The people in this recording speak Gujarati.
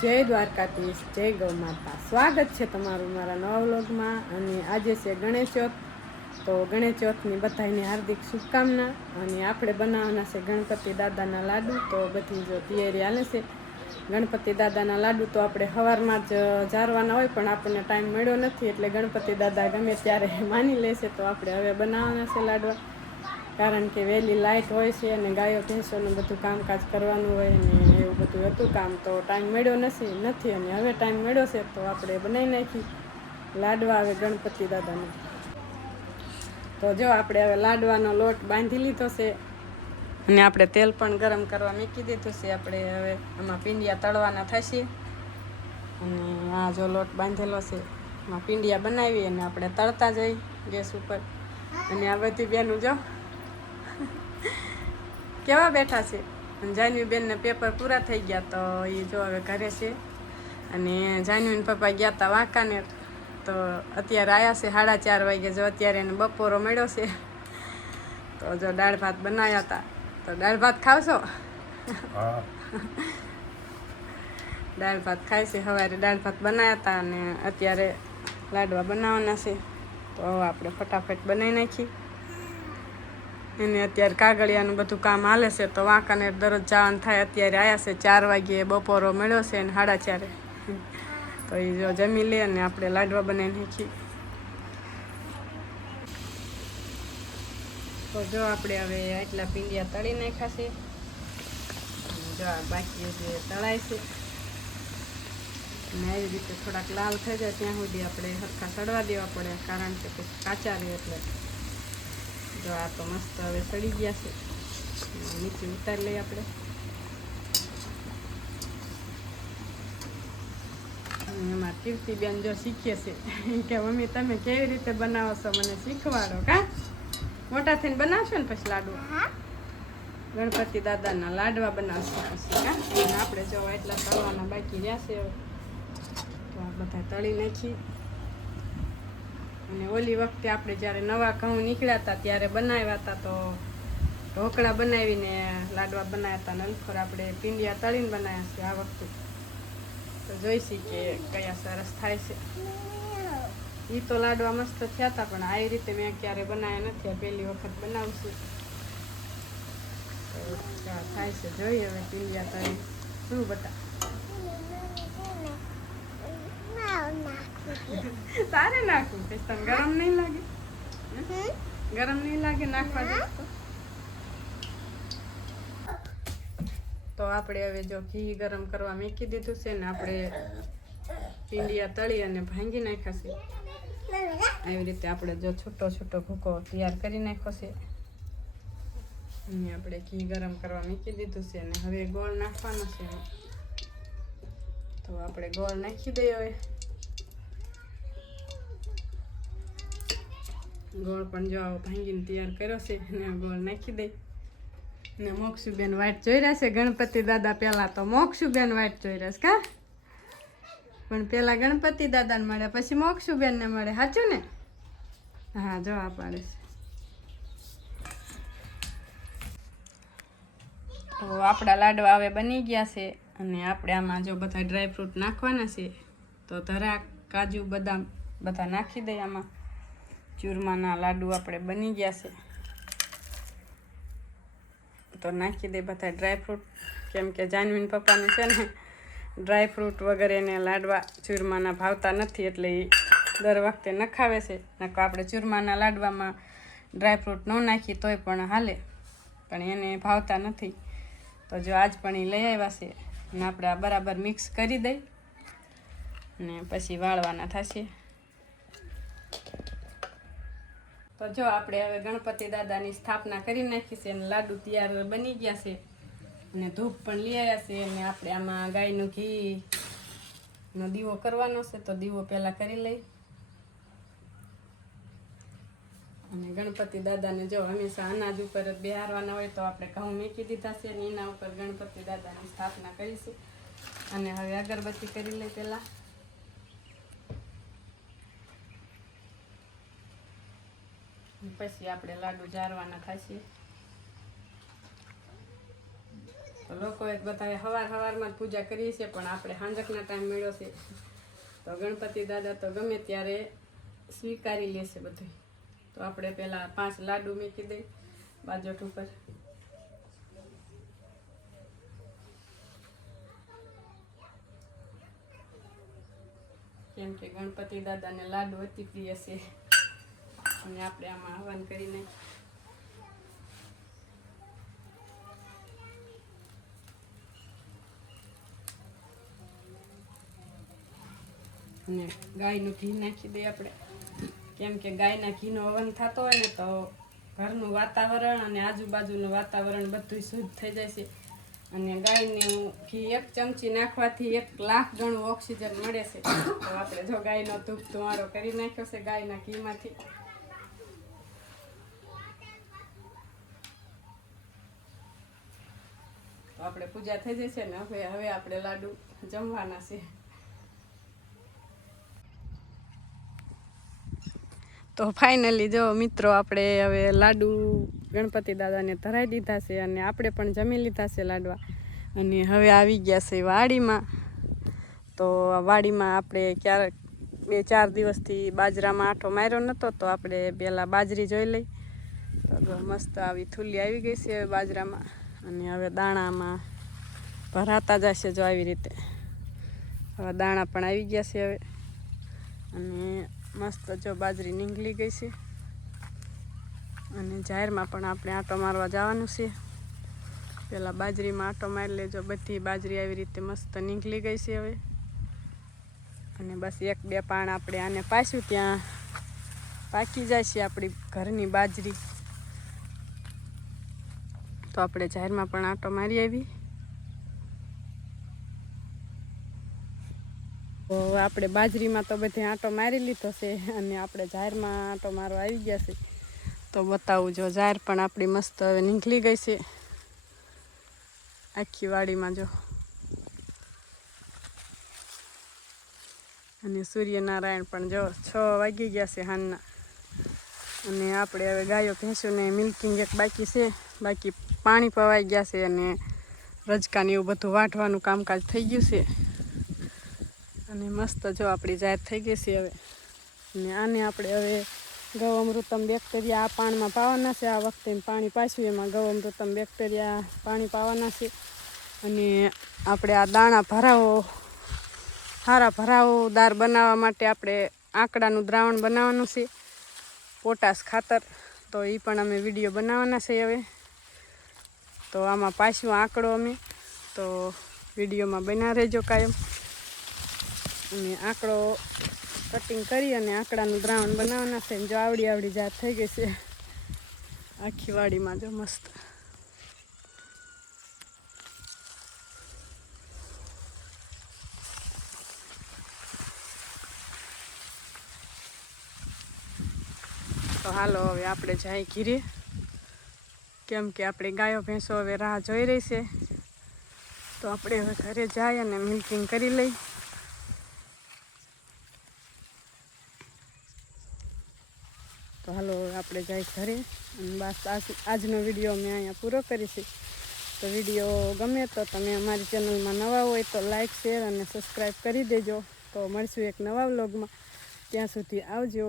જય દ્વારકાધીશ, જય ગૌ માતા. સ્વાગત છે તમારું મારા નવા વ્લોગમાં. અને આજે છે ગણેશ ચોથ. તો ગણેશ ચોથની બધાને હાર્દિક શુભકામના. અને આપણે બનાવવાના છે ગણપતિ દાદાના લાડુ. તો બધી જો તૈયારી હાલે છે. ગણપતિ દાદાના લાડુ તો આપણે સવારમાં જ જારવાના હોય, પણ આપણને ટાઈમ મળ્યો નથી, એટલે ગણપતિ દાદા ગમે ત્યારે માની લેશે. તો આપણે હવે બનાવવાના છે લાડવા, કારણ કે વહેલી લાઇટ હોય છે અને ગાયો ભેંસોનું બધું કામકાજ કરવાનું હોય ને એવું બધું હતું કામ, તો ટાઈમ મળ્યો નથી. અને હવે ટાઈમ મળ્યો છે તો આપણે બનાવી નાખી લાડવા હવે ગણપતિ દાદાને. તો જો આપણે હવે લાડવાનો લોટ બાંધી લીધો છે અને આપણે તેલ પણ ગરમ કરવા મૂકી દીધું છે. આપણે હવે આમાં પીંડિયા તળવાના થશે. અને આ જો લોટ બાંધેલો છે, એમાં પીંડિયા બનાવી અને આપણે તળતા જઈ ગેસ ઉપર. અને આ બધી બેનું જો કેવા બેઠા છે. જાનવી બેનને પેપર પૂરા થઈ ગયા, તો એ જો હવે ઘરે છે. અને જાનવીન પપ્પા ગયા હતા વાંકાનેર, તો અત્યારે આવ્યા છે 4:30 વાગે. જો અત્યારે એને બપોરો મળ્યો છે, તો જો દાળ ભાત બનાવ્યા હતા. તો દાળ ભાત ખાવશો? દાળ ભાત ખાય છે. સવારે દાળ ભાત બનાવ્યા હતા અને અત્યારે લાડવા બનાવવાના છે. તો હવે આપણે ફટાફટ બનાવી નાખી. એને અત્યારે કાગળિયાનું બધું કામ હાલે છે, તો વાંકાનેર દરરોજ જવાનું થાય. અત્યારે આવ્યા છે 4 વાગ્યે, બપોરો મળ્યો છે ને 4:30. તો એ જો જમી લે અને આપણે લાડવા બનાવી નાખી. તો જો આપણે હવે આટલા પીંડિયા તળી નાખ્યા છે. જો બાકી જે તળાય છે, અને આવી રીતે થોડાક લાલ થઈ જાય ત્યાં સુધી આપણે સરખા તળવા દેવા પડે, કારણ કે પછી કાચા રહે. એટલે જો આ તો મસ્ત હવે સડી ગયા છે. નીચે ઉતારી લઈએ આપણે. એમાં કીર્તિબેન જો શીખે છે કે મમ્મી તમે કેવી રીતે બનાવો છો, મને શીખવાડો. કા મોટા થઈને બનાવશો ને પછી લાડુ, ગણપતિ દાદાના લાડવા બનાવશો પછી. કા આપણે જો એટલા તળવાના બાકી રહ્યા છે, તો આ બધા તળી નાખી. અને ઓલી વખતે આપણે જ્યારે નવા ઘઉં નીકળ્યા હતા ત્યારે બનાવ્યા હતા, તો ઢોકળા બનાવીને લાડવા બનાવ્યા હતા. નલખોર આપણે પીંડિયા તળીને બનાવ્યા છે આ વખતે. તો જોઈશી કે કયા સરસ થાય છે. એ તો લાડવા મસ્ત થયા હતા, પણ આવી રીતે મેં ક્યારે બનાવ્યા નથી. આ પહેલી વખત બનાવશું. તો થાય છે જોઈએ હવે પીંડિયા તળી. શું બતા તારે નાખવું પછી તને ગરમ નહીં લાગે? ગરમ નહીં લાગે નાખવા દે તો આપણે હવે જો ઘી ગરમ કરવા મૂકી દીધું છે ને આપણે પીંડિયા તળી અને ભાંગી નાખ્યા છે. આવી રીતે આપણે જો છૂટો છૂટો ભૂકો તૈયાર કરી નાખ્યો છે. અને આપણે ઘી ગરમ કરવા મૂકી દીધું છે અને હવે ગોળ નાખવાનો છે. તો આપણે ગોળ નાખી દઈએ. હવે ગોળ પણ જો ભાંગીને તૈયાર કર્યો છે અને ગોળ નાખી દઈ. ને મોક્ષુબેન વાટ જોઈ રહ્યા છે ગણપતિ દાદા. પહેલા તો મોક્ષુબેન વાટ જોઈ રહ્યા છે. કા પણ પેલા ગણપતિ દાદાને મળે પછી મોક્ષુબેનને મળે, સાચું ને? હા જો આ પાડે છે. તો આપણા લાડવા હવે બની ગયા છે. અને આપણે આમાં જો બધા ડ્રાયફ્રૂટ નાખવાના છે. તો ધરા, કાજુ, બદામ બધા નાખી દઈએ આમાં. ચૂરમાના લાડુ આપણે બની ગયા છે, તો નાખી દે બધા ડ્રાયફ્રૂટ. કેમ કે જાનવીન પપ્પાને છે ને ડ્રાયફ્રૂટ વગેરે એને લાડવા ચૂરમાના ભાવતા નથી, એટલે એ દર વખતે નખાવે છે. નકો આપણે ચૂરમાના લાડવામાં ડ્રાયફ્રૂટ ન નાખી તોય પણ હાલે, પણ એને ભાવતા નથી. તો જો આજ પણ એ લઈ આવ્યા છે. અને આપણે આ બરાબર મિક્સ કરી દઈ અને પછી વાળવાના થશે. તો જો આપણે હવે ગણપતિ દાદાની સ્થાપના કરી નાખી છે અને લાડુ તૈયાર બની ગયા છે. અને ધૂપ પણ લઈ આવ્યા છે. અને આપણે આમાં ગાયનું ઘીનો દીવો કરવાનો છે, તો દીવો પહેલાં કરી લઈ. અને ગણપતિ દાદાને જો હંમેશા અનાજ ઉપર જ બેહારવાના હોય, તો આપણે ઘઉં મૂકી દીધા છે અને એના ઉપર ગણપતિ દાદાની સ્થાપના કરીશું. અને હવે અગરબત્તી કરી લઈ પહેલાં. પછી આપણે લાડુ જારવાના થશે. તો લોકોએ બધાએ સવારમાં જ પૂજા કરી છે, પણ આપણે સાંજકના ટાઈમ મળ્યો છે તો ગણપતિ દાદા તો ગમે ત્યારે સ્વીકારી લેશે બધું. તો આપણે પહેલાં 5 લાડુ મૂકી દઈ બાજોટ ઉપર. કેમ કે ગણપતિ દાદાને લાડુ અતિ પ્રિય છે અને આપણે આમાં હવન કરી નાખીએ. અને ગાયનું ઘી નાખી દઈએ આપણે, કેમ કે ગાયના ઘીનો હવન થતો હોય ને તો ઘરનું વાતાવરણ અને આજુબાજુનું વાતાવરણ બધું શુદ્ધ થઈ જાય છે. અને ગાયનું ઘી 1 ચમચી નાખવાથી 1 લાખ ગણું ઓક્સિજન મળે છે. તો આપણે જો ગાયનો ધૂપ ધુમાડો કરી નાખ્યો છે ગાયના ઘીમાંથી. તો આપણે પૂજા થઈ જશે ને હવે આપણે લાડુ જમવાના છે. તો ફાઇનલી જો મિત્રો આપણે હવે લાડુ ગણપતિ દાદાને ધરાઈ દીધા છે અને આપણે પણ જમી લીધા છે લાડવા. અને હવે આવી ગયા છે વાડીમાં. તો વાડીમાં આપણે ક્યારેક 2-4 દિવસથી બાજરામાં આંટો માર્યો નહોતો, તો આપણે પહેલાં બાજરી જોઈ લઈ. તો મસ્ત આવી થૂલી આવી ગઈ છે હવે બાજરામાં. અને હવે દાણામાં ભરાતા જશે જો આવી રીતે. હવે દાણા પણ આવી ગયા છે હવે. અને મસ્ત જો બાજરી નીકળી ગઈ છે. અને જાહેરમાં પણ આપણે આંટો મારવા જવાનું છે. પહેલાં બાજરીમાં આંટો મારી લેજો. બધી બાજરી આવી રીતે મસ્ત નીકળી ગઈ છે હવે. અને બસ 1-2 પાણ આપણે આને પાછું ત્યાં પાકી જાય છે આપણી ઘરની બાજરી. તો આપણે જાહેરમાં પણ આંટો મારી આવી. તો આપણે બાજરીમાં તો બધે આંટો મારી લીધો છે અને આપણે જાહેરમાં આંટો મારવા આવી ગયા છે. તો બતાવું જો જાહેર પણ આપણી મસ્ત હવે નીકળી ગઈ છે આખી વાડીમાં જો. અને સૂર્યનારાયણ પણ જો 6 વાગી ગયા છે સાંજના. અને આપણે હવે ગાયો ભેંસોને મિલ્કિંગ એક બાકી છે, બાકી પાણી પવાઈ ગયા છે અને રજકાને એવું બધું વાઢવાનું કામકાજ થઈ ગયું છે. અને મસ્ત જો આપણી જાહેર થઈ ગઈ છે હવે. અને આને આપણે હવે ગૌઅમૃતમ બેક્ટેરિયા આ પાણીમાં પાવાના છે. આ વખતે પાણી પાછું એમાં ગૌઅમૃતમ બેક્ટેરિયા પાણી પાવાના છે. અને આપણે આ દાણા ભરાવોદાર બનાવવા માટે આપણે આંકડાનું દ્રાવણ બનાવવાનું છે, પોટાશ ખાતર. તો એ પણ અમે વિડીયો બનાવવાના છે હવે. તો આમાં પાછું આંકડો અમે તો વિડીયોમાં બના રહેજો કાયમ. અને આંકડો કટિંગ કરી અને આંકડાનું દ્રાવણ બનાવવાના છે. જો આવડી જાત થઈ ગઈ છે આખી વાડીમાં જો મસ્ત. તો હાલો હવે આપણે જાય ઘીરે, કેમ કે આપણે ગાયો ભેંસો હવે રાહ જોઈ રહી છે. તો આપણે હવે ઘરે જાય અને મિલ્કિંગ કરી લઈ. તો હાલો આપણે જાય ઘરે. અને બસ આજનો વિડીયો મેં અહીંયા પૂરો કરીશું. તો વિડીયો ગમે તો તમે અમારી ચેનલમાં નવા હોય તો લાઈક, શેર અને સબસ્ક્રાઈબ કરી દેજો. તો મળશું એક નવા વ્લોગમાં. ત્યાં સુધી આવજો.